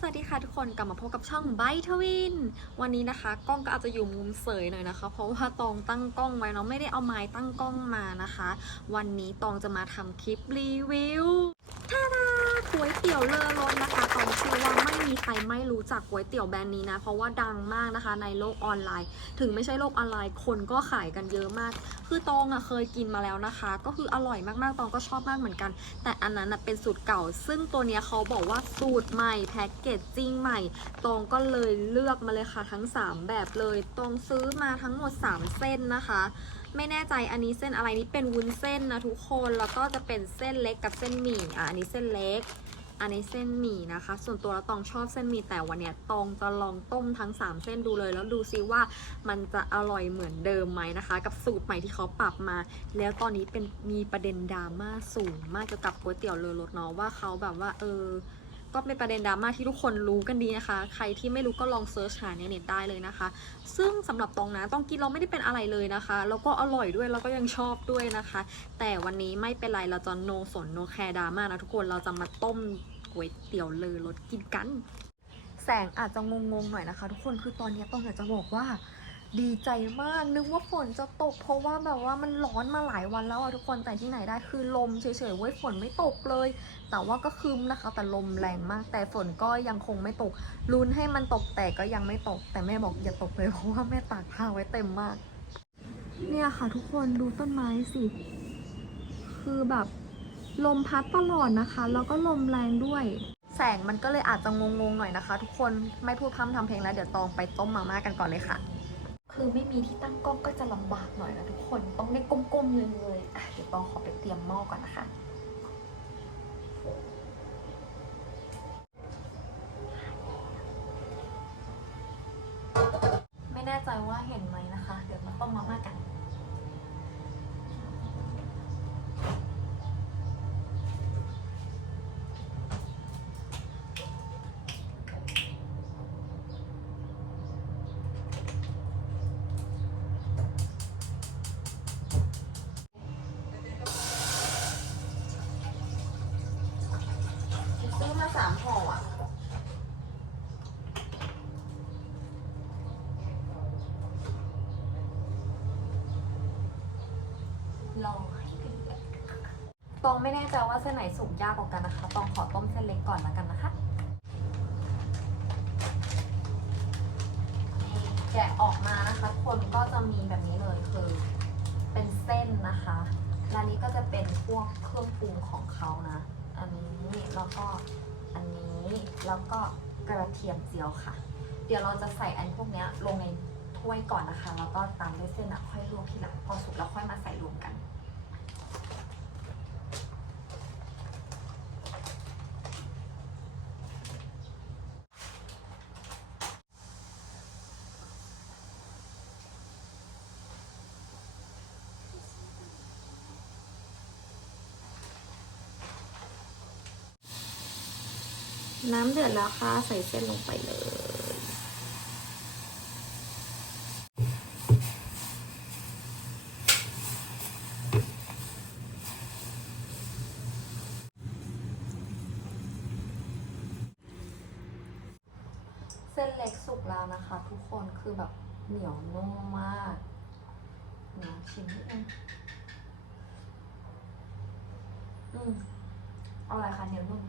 สวัสดีค่ะทุกคนกลับมาพบกับช่องไบทวิน วันนี้นะคะ กล้องก็อาจจะอยู่มุมเสยหน่อยนะคะ เพราะว่าตองตั้งกล้องไว้เนาะไม่ได้เอาไม้ตั้งกล้องมานะคะ วันนี้ตองจะมาทำคลิปรีวิวท่าดาก๋วยเตี๋ยวเลอรนนะคะ ตองเชื่อว่าไม่มีใครไม่รู้จักก๋วยเตี๋ยวแบรนด์นี้นะ เพราะว่าดังมากนะคะ ในโลกออนไลน์ ถึงไม่ใช่โลกออนไลน์คนก็ขายกันเยอะมาก คือตองอะเคยกินมาแล้วนะคะ ก็คืออร่อยมากๆตองก็ชอบมากเหมือนกัน แต่อันนั้นเป็นสูตรเก่า ซึ่งตัวเนี้ยเขาบอกว่าสูตรใหม่แพ็กเกจจิ้งใหม่ตองก็เลยเลือกมาเลยค่ะทั้ง 3 แบบเลยตองซื้อมาทั้งหมด 3 เส้นนะคะไม่แน่ใจอันนี้เส้นอะไรนี่เป็นวุ้นเส้นนะทุกคน แล้วก็จะเป็นเส้นเล็กกับเส้นหมี่อะอันนี้เส้นเล็ก อันนี้เส้นหมี่นะคะ ส่วนตัวเราตองชอบเส้นหมี่แต่วันเนี้ยตองจะลองต้มทั้ง 3 เส้นดูเลย แล้วดูซิว่ามันจะอร่อยเหมือนเดิมไหมนะคะ กับสูตรใหม่ที่เขาปรับมา แล้วตอนนี้เป็นมีประเด็นดราม่าสูงมากเกี่ยวกับก๋วยเตี๋ยวเรือรสเนาะว่าเขาแบบว่าเออ ก็เป็นประเด็นดราม่าที่ทุกคนรู้กันดีนะคะ ใครที่ไม่รู้ก็ลองเซิร์ชหาในเน็ตได้เลยนะคะ ซึ่งสำหรับตองนะต้องกินเราไม่ได้เป็นอะไรเลยนะคะ แล้วก็อร่อยด้วยแล้วก็ยังชอบด้วยนะคะ แต่วันนี้ไม่เป็นไรเราจะโนสนโนแคร์ดราม่านะทุกคนเราจะมาต้มก๋วยเตี๋ยวเลยรสกินกัน แสงอาจจะงงๆหน่อยนะคะ ทุกคนคือตอนนี้ต้องอยากจะบอกว่า ดีใจมากนึกว่าฝนจะตก เพราะว่าแบบว่ามันร้อนมาหลายวันแล้วอะทุกคนแต่ที่ไหนได้คือลมเฉยๆเว้ยฝนไม่ตกเลย แต่ว่าก็คืมนะคะ แต่ลมแรงมาก แต่ฝนก็ยังคงไม่ตกลุ้นให้มันตกแต่ก็ยังไม่ตก แต่แม่บอกอย่าตกเลยเพราะว่าแม่ตากผ้าไว้เต็มมาก เนี่ยค่ะทุกคนดูต้นไม้สิ คือแบบลมพัดตลอดนะคะ แล้วก็ลมแรงด้วยแสงมันก็เลยอาจจะงงๆหน่อยนะคะ ทุกคนไม่พูดพร่ำทำเพลงแล้วเดี๋ยวตองไปต้มมาม่ากันก่อนเลยค่ะ คือไม่มีที่ตั้งกล้องก็จะลำบากหน่อยนะทุกคนต้องได้ก้มๆเลยๆอะเดี๋ยวตองขอไปเตรียมหม้อก่อนนะคะ มาสามห่ออะลองตองไม่แน่ใจว่าเส้นไหนสุกยากกว่ากันนะคะ ตองขอต้มเส้นเล็กก่อนแล้วกันนะคะแกะออกมานะคะ คนก็จะมีแบบนี้เลยคือเป็นเส้นนะคะ และนี้ก็จะเป็นพวกเครื่องปรุงของเขานะ อันนี้แล้วก็อันนี้แล้วก็กระเทียมเจียวค่ะ เดี๋ยวเราจะใส่อันพวกนี้ลงในถ้วยก่อนนะคะ แล้วก็ตามด้วยเส้นอะค่อยลวกทีหลังพอสุกแล้วค่อยมาใส่รวมกัน น้ำเดือดแล้วค่ะ ใส่เส้นลงไปเลย เส้นเล็กสุกแล้วนะคะ ทุกคนคือแบบเหนียวนุ่มมากนะชิมนิดนึงอืมอร่อยค่ะเหนียวนุ่ม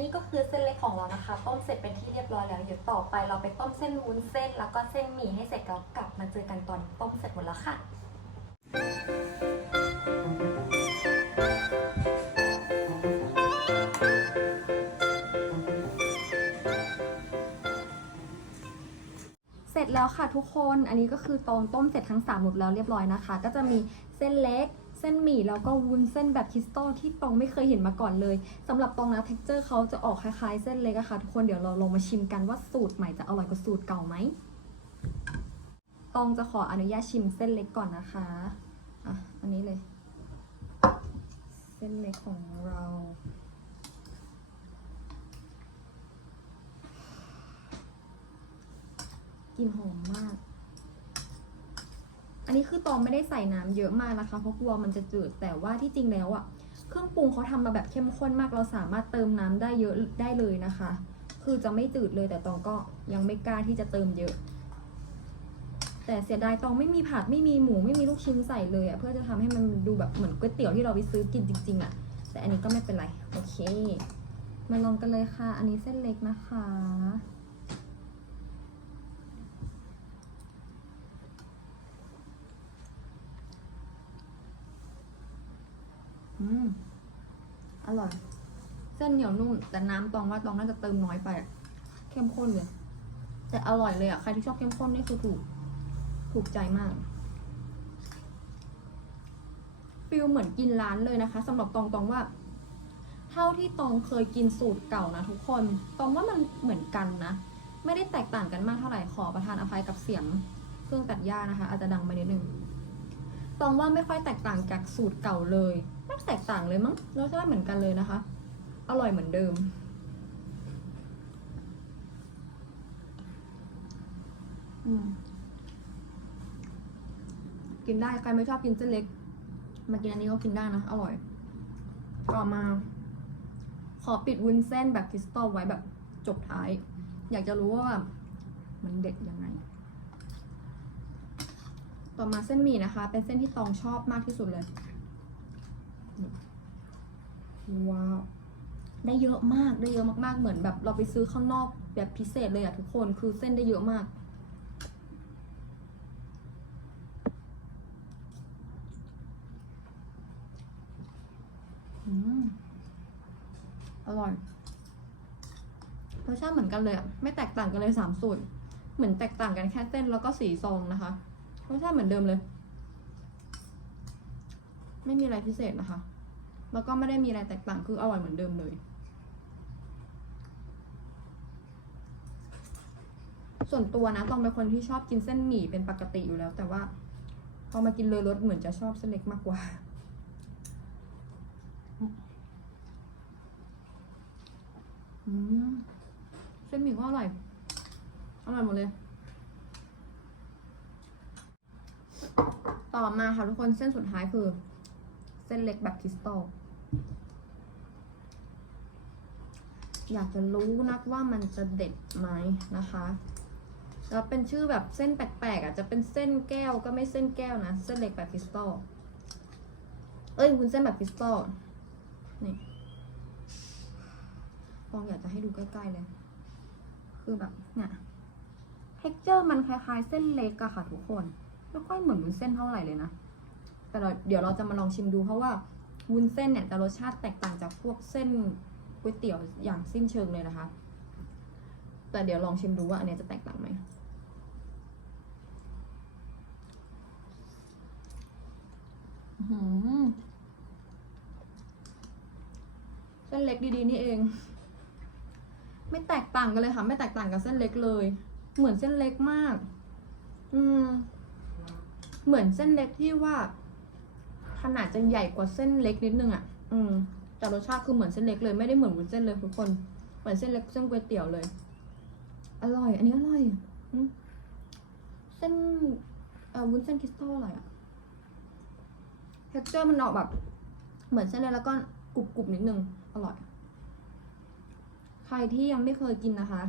นี่ก็คือเส้นเล็กของเรานะคะ ต้มเสร็จเป็นที่เรียบร้อยแล้ว เดี๋ยวต่อไปเราไปต้มเส้นวุ้นเส้น แล้วก็เส้นหมี่ให้เสร็จแล้วกลับมาเจอกันตอนต้มเสร็จหมดแล้วค่ะเสร็จแล้วค่ะทุกคน อันนี้ก็คือตองต้มเสร็จทั้ง3หมดแล้วเรียบร้อยนะคะ ก็จะมีเส้นเล็ก ส้นหมี่แล้วก็วุ้นเส้นแบบคริสตัลที่ตองไม่เคยเห็นมาก่อนเลยสำหรับตองนะ t e x t อร์เขาจะออกคล้ายๆเส้นเล็กอะค่ะทุกคนเดี๋ยวเราลองมาชิมกันว่าสูตรใหม่จะอร่อยกว่าสูตรเก่าไหมตองจะขออนุญาตชิมเส้นเล็กก่อนนะคะอะอันนี้เลย เส้นเล็กของเรากลิ่นหอมมาก นนี้คือตองไม่ได้ใส่น้ำเยอะมากนะคะเพราะกลัวมันจะจืดแต่ว่าที่จริงแล้วอะเครื่องปรุงเขาทำมาแบบเข้มข้นมากเราสามารถเติมน้ำได้เยอะได้เลยนะคะ คือจะไม่จืดเลยแต่ตองก็ยังไม่กล้าที่จะเติมเยอะ แต่เสียดายตองไม่มีผักไม่มีหมูไม่มีลูกชิ้นใส่เลยอะเพื่อจะทำให้มันดูแบบเหมือนก๋วยเตี๋ยวที่เราไปซื้อกินจริง ๆอะแต่อันนี้ก็ไม่เป็นไรโอเค มาลองกันเลยค่ะ อันนี้เส้นเล็กนะคะ อืม อร่อย เส้นเหนียวนุ่ม แต่น้ำตองว่าตองน่าจะเติมน้อยไป เข้มข้นเลย แต่อร่อยเลยอะ ใครที่ชอบเข้มข้นนี่คือถูก ถูกใจมาก ฟิลเหมือนกินร้านเลยนะคะสำหรับตองตองว่า เท่าที่ตองเคยกินสูตรเก่านะทุกคน ตองว่ามันเหมือนกันนะ ไม่ได้แตกต่างกันมากเท่าไหร่ ขอประทานอภัยกับเสียงเครื่องตัดหญ้านะคะ อาจจะดังไปนิดนึงตองว่าไม่ค่อยแตกต่างจากสูตรเก่าเลย ไม่แตกต่างเลยมั้งรสชาติเหมือนกันเลยนะคะ อร่อยเหมือนเดิมอืมกินได้ใครไม่ชอบกินเส้นเล็ก มากินอันนี้ก็กินได้นะ อร่อย ต่อมา ขอปิดวุ้นเส้นแบบคริสตัลไว้แบบจบท้าย อยากจะรู้ว่า มันเด็ดยังไงต่อมาเส้นหมี่นะคะ เป็นเส้นที่ตองชอบมากที่สุดเลย ว้าว ได้เยอะมาก ได้เยอะมากๆ เหมือนแบบเราไปซื้อข้างนอกแบบพิเศษเลยอะทุกคน คือเส้นได้เยอะมาก อืม อร่อย รสชาติเหมือนกันเลยอะไม่แตกต่างกันเลยสามสูตร เหมือนแตกต่างกันแค่เส้นแล้วก็สีซองนะคะ รสชาติเหมือนเดิมเลย ไม่มีอะไรพิเศษนะคะ แล้วก็ไม่ได้มีอะไรแตกต่างคืออร่อยเหมือนเดิมเลย ส่วนตัวนะต้องเป็นคนที่ชอบกินเส้นหมี่เป็นปกติอยู่แล้ว แต่ว่าพอมากินเลยรสเหมือนจะชอบเส้นเล็กมากกว่าเส้นหมี่ก็อร่อย อร่อยหมดเลย ต่อมาค่ะทุกคนเส้นสุดท้ายคือ เส้นเล็กแบบคริสตัล อยากจะรู้นักว่ามันจะเด็ดไหมนะคะแล้วเป็นชื่อแบบเส้นแปลกๆอะจะเป็นเส้นแก้วก็ไม่เส้นแก้วนะ เส้นเล็กแบบคริสตัล เอ้ยคุณเส้นแบบคริสตัล นี่ลองอยากจะให้ดูใกล้ๆเลย คือแบบเนี่ยเท็กเจอร์มันคล้ายๆ เส้นเล็กอะค่ะทุกคน ไม่ค่อยเหมือนเส้นเท่าไหร่เลยนะ แต่เราเดี๋ยวเราจะมาลองชิมดูเพราะว่าวุ้นเส้นเนี่ยจะรสชาติแตกต่างจากพวกเส้นก๋วยเตี๋ยวอย่างสิ้นเชิงเลยนะคะ แต่เดี๋ยวลองชิมดูว่าอันนี้จะแตกต่างไหมเส้นเล็กดีๆนี่เอง ไม่แตกต่างกันเลยค่ะ ไม่แตกต่างกับเส้นเล็กเลย เหมือนเส้นเล็กมาก อืม เหมือนเส้นเล็กที่ว่า ขนาดจะใหญ่กว่าเส้นเล็กนิดนึงอะ อืม แต่รสชาติคือเหมือนเส้นเล็กเลยไม่ได้เหมือนวุ้นเส้นเลยทุกคน เหมือนเส้นเล็กเส้นก๋วยเตี๋ยวเลย อร่อย อันนี้อร่อยเส้นเอ่อวุ้นเส้นคริสตัลอร่อยอะเท็กเจอร์มันออกแบบ เหมือนเส้นเล็กแล้วก็กรุบกรุบนิดนึง อร่อย ใครที่ยังไม่เคยกินนะคะ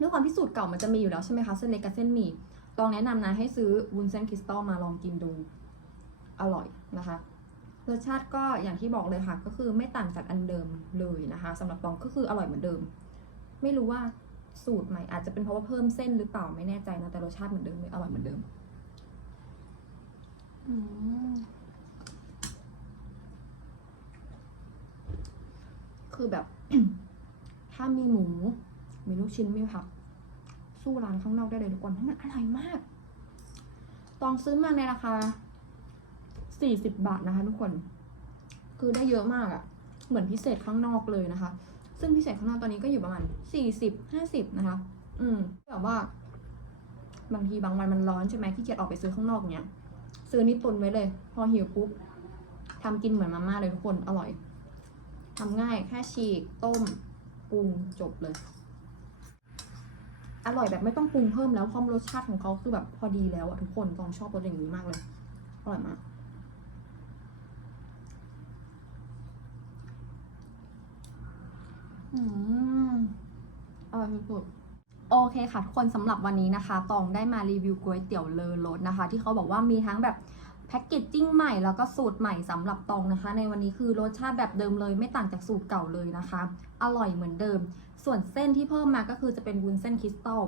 ด้วยความที่สูตรเก่ามันจะมีอยู่แล้วใช่ไหมคะ เส้นเล็กกับเส้นหมี่ตองแนะนำนะให้ซื้อวุ้นเส้นคริสตัลมาลองกินดู อร่อยนะคะรสชาติก็อย่างที่บอกเลยค่ะ ก็คือไม่ต่างจากอันเดิมเลยนะคะสำหรับตองก็คืออร่อยเหมือนเดิม ไม่รู้ว่าสูตรใหม่อาจจะเป็นเพราะว่าเพิ่มเส้นหรือเปล่าไม่แน่ใจนะแต่รสชาติเหมือนเดิมเลยอร่อยเหมือนเดิมอืมคือแบบ ถ้ามีหมู มีลูกชิ้นมีผัก สู้ร้านข้างนอกได้เลยทุกคนเพราะมันอร่อยมาก ตองซื้อมาในราคา สี่สิบบาทนะคะทุกคน คือได้เยอะมากอะเหมือนพิเศษข้างนอกเลยนะคะ ซึ่งพิเศษข้างนอกตอนนี้ก็อยู่ประมาณสี่สิบห้าสิบนะคะ อืมแบบว่า บางทีบางวันมันร้อนใช่ไหมขี้เกียจออกไปซื้อข้างนอกเนี้ย ซื้อนี่ตุนไว้เลย พอหิวปุ๊บทำกินเหมือนมาม่าเลยทุกคน อร่อยทำง่าย แค่ฉีก ต้ม ปรุง จบเลย อร่อยแบบไม่ต้องปรุงเพิ่มแล้วเพราะรสชาติของเขาคือแบบพอดีแล้วอะทุกคนตองชอบรสอย่างนี้มากเลย อร่อยมาก อืมอร่อยสุดโอเคค่ะทุกคนสำหรับวันนี้นะคะ ตองได้มารีวิวก๋วยเตี๋ยวเลอรสนะคะ ที่เขาบอกว่ามีทั้งแบบแพ็กเกจจิ้งใหม่แล้วก็สูตรใหม่สำหรับตองนะคะ ในวันนี้คือรสชาติแบบเดิมเลย ไม่ต่างจากสูตรเก่าเลยนะคะ อร่อยเหมือนเดิม ส่วนเส้นที่เพิ่มมาก็คือจะเป็นวุ้นเส้นคริสตัล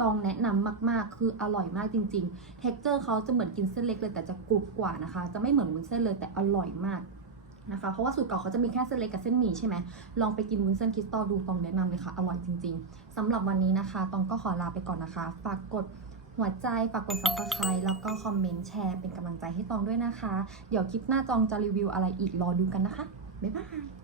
ตองแนะนำมากๆ คืออร่อยมากจริงๆ เท็กเจอร์เขาจะเหมือนกินเส้นเล็กเลยแต่จะกรุบกว่านะคะ จะไม่เหมือนวุ้นเส้นเลยแต่อร่อยมาก นะคะเพราะว่าสูตรเก่าเขาจะมีแค่เส้นเล็กกับเส้นหมี่ใช่ไหมลองไปกินวุ้นเส้นคริสตัลดูตองแนะนำเลยค่ะอร่อยจริง ๆสำหรับวันนี้นะคะตองก็ขอลาไปก่อนนะคะ ฝากกดหัวใจฝากกด subscribe แล้วก็คอมเมนต์แชร์เป็นกำลังใจให้ตองด้วยนะคะ เดี๋ยวคลิปหน้าตองจะรีวิวอะไรอีกรอดูกันนะคะ บ๊ายบาย